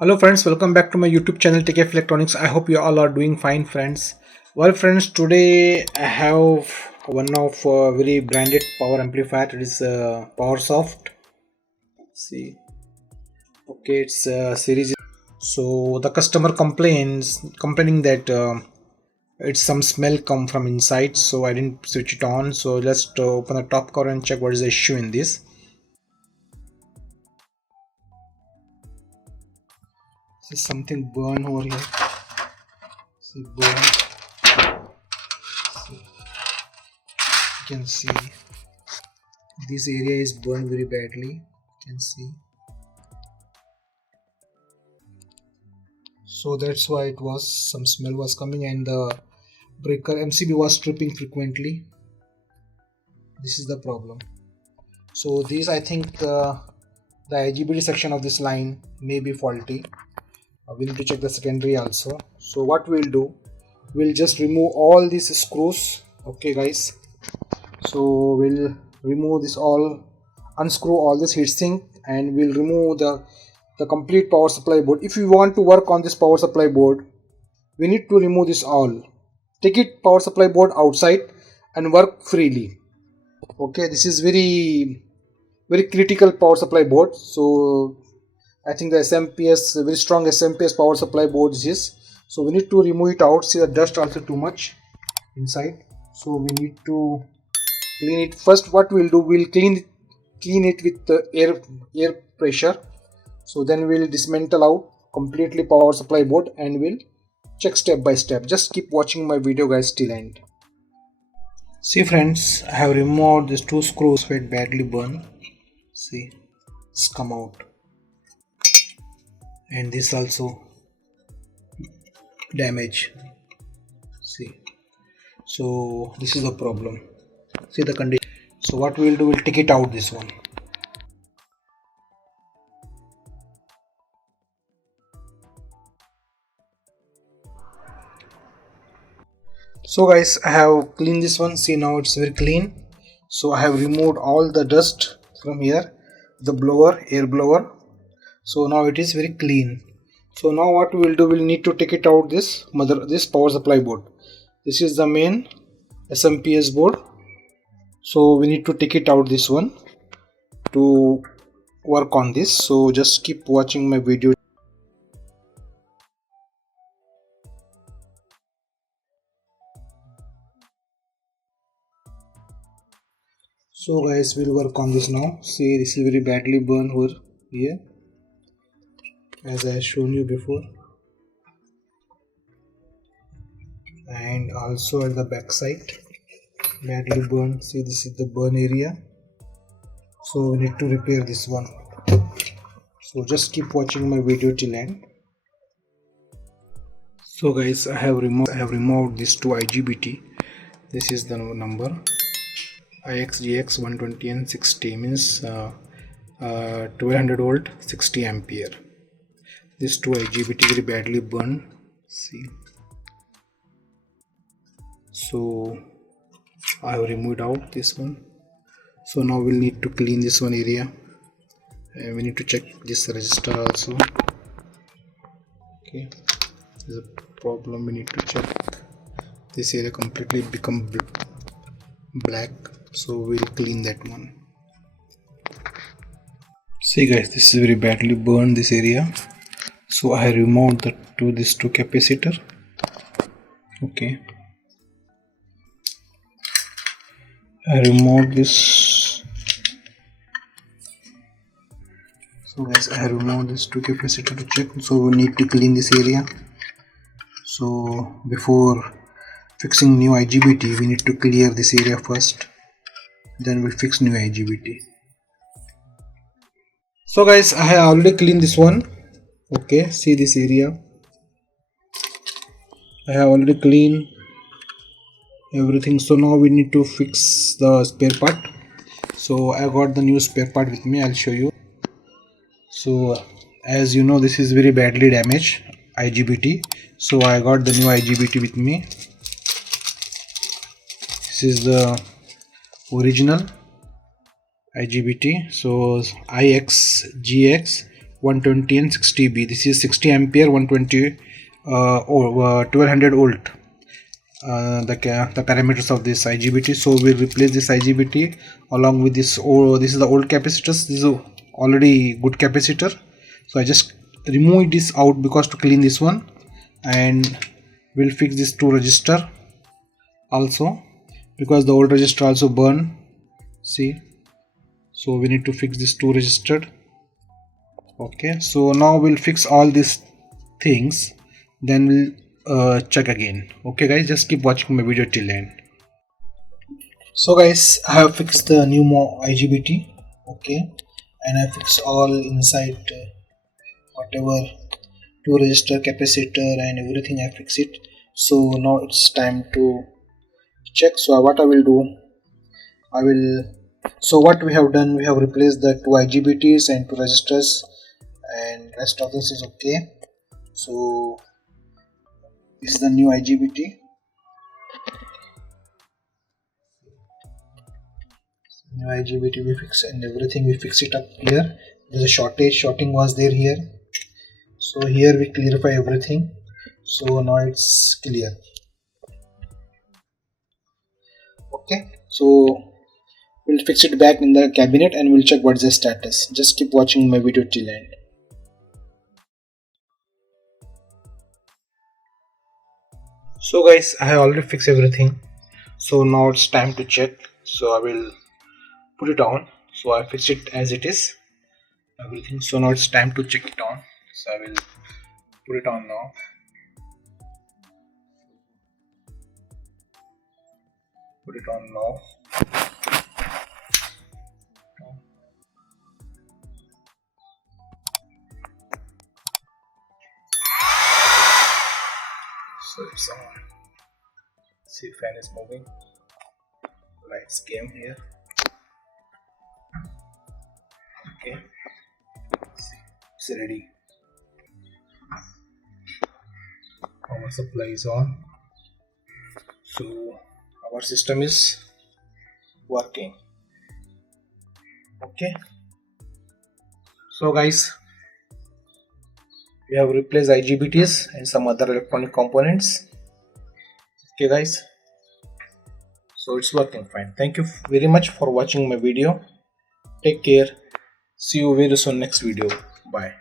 Hello friends, welcome back to my YouTube channel TKF Electronics. I hope you all are doing fine friends. Well friends, today I have one of very branded power amplifier. It is Powersoft. See, okay, it's series. So the customer complaining that it's some smell come from inside. So I didn't switch it on. So let's open the top cover and check what is the issue in this. See something burn over here. See burn. See, you can see this area is burned very badly. You can see. So that's why it was some smell was coming and the breaker MCB was tripping frequently. This is the problem. So these I think the IGBT section of this line may be faulty. We need to check the secondary also. So what we'll do, we'll just remove all these screws. Okay guys, so we'll remove this all, unscrew all this heatsink, and we'll remove the complete power supply board. If you want to work on this power supply board, we need to remove this all. Take it power supply board outside and work freely. Okay, this is very critical power supply board. So I think the SMPS, very strong SMPS power supply board is. So we need to remove it out. See the dust also too much inside. So we need to clean it. First what we'll do, we'll clean it with the air pressure. So then we'll dismantle out completely power supply board and we'll check step by step. Just keep watching my video guys till end. See friends, I have removed these two screws that badly burned. See, it's come out. And this also damage. See, so this is the problem. See the condition. So what we'll do, we'll take it out this one. So guys, I have cleaned this one. See, now it's very clean. So I have removed all the dust from here, the blower, air blower. So now it is very clean. So now what we will do, we'll need to take it out this power supply board. This is the main SMPS board. So we need to take it out this one to work on this. So just keep watching my video. So guys, we'll work on this now. See, this is very badly burned over here, as I have shown you before, and also at the back side badly burned. See, this is the burn area. So we need to repair this one. So just keep watching my video till end. So guys, I have removed these two IGBT. This is the number IXGX 120 and 60, means 1200 volt 60 ampere. These two IGBT very badly burned. See, so I have removed out this one. So now we'll need to clean this one area, and we need to check this resistor also. Okay, there's a problem. We need to check this area completely become black. So we'll clean that one. See guys, this is very badly burned, this area. So I removed these two capacitor. Okay, I removed this. So guys, I have removed this two capacitor to check. So we need to clean this area. So before fixing new IGBT, we need to clear this area first, then we'll fix new IGBT. So guys, I have already cleaned this one. Okay, see this area, I have already cleaned everything. So now we need to fix the spare part. So I got the new spare part with me. I'll show you. So as you know, this is very badly damaged IGBT. So I got the new IGBT with me. This is the original IGBT. So IXGX 120 and 60B. This is 60 ampere 120 1200 volt. The parameters of this IGBT. So we'll replace this IGBT along with this. This is the old capacitors. This is already good capacitor. So I just remove this out because to clean this one, and we'll fix this 2 resistor also because the old resistor also burn. See, so we need to fix this 2 resistor. Okay, so now we'll fix all these things, then we'll check again. Okay guys, just keep watching my video till end. So guys, I have fixed the new IGBT. Okay, and I fixed all inside whatever 2 resistor, capacitor and everything. I fix it. So now it's time to check. So what I will do, so what we have done, we have replaced the 2 IGBTs and 2 resistors, and rest of this is okay. So this is the new IGBT. New IGBT we fix, and everything we fix it up here. There's a shorting was there here. So here we clarify everything. So now it's clear. Okay, so we'll fix it back in the cabinet and we'll check what's the status. Just keep watching my video till end. So guys, I have already fixed everything. So now it's time to check. So I will put it on. So I fixed it as it is, everything. So now it's time to check it on. So I will put it on now. Put it on now. So it's on. See, fan is moving. Lights came here. Okay. See, it's ready. Power supply is on. So our system is working. Okay. So guys, we have replaced IGBTs and some other electronic components. Okay guys, so it's working fine. Thank you very much for watching my video. Take care. See you very soon next video. Bye.